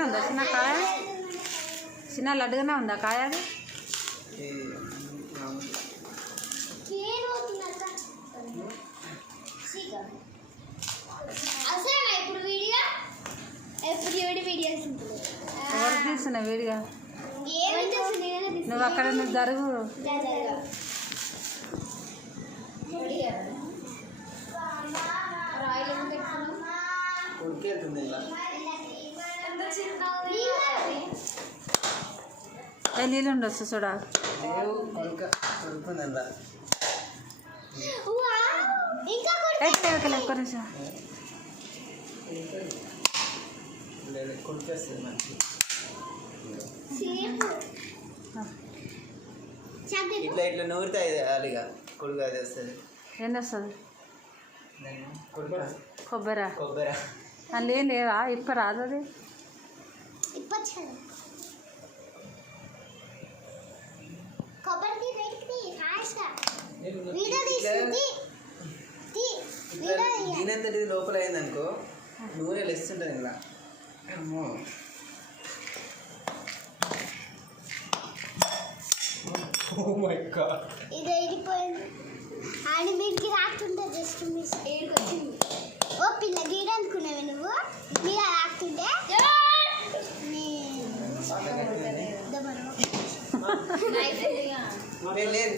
లడ్డుగానే ఉందా చిన్న కాయ? చిన్న లడ్డుగానే ఉందా కాయ అది? ఎవరు తీస్తున్నా వీడిగా? నువ్వు అక్కడ నువ్వు జరుగు. నీళ్ళు ఉండొచ్చు చూడా. ఒక్క నిమిషం. ఇట్లా ఇట్లా నూరితే అదిగా కొడుకు అది వస్తుంది. ఏంది వస్తుంది? కొబ్బరి. కొబ్బరి అందులో ఏం లేవా? ఇప్ప రాదు అది. దీనంతటి లోపల అయిందనుకో నూనె లెస్తుంటుంది ఇలా. అమ్మో ఇది అయిపోయింది అని మీకు రాకుంటే జస్ట్ మిస్ ఏడుకొచ్చింది. ఓ పిల్ల గీడ అనుకున్నావు నువ్వు. మీరు రాకుంటే లేదు.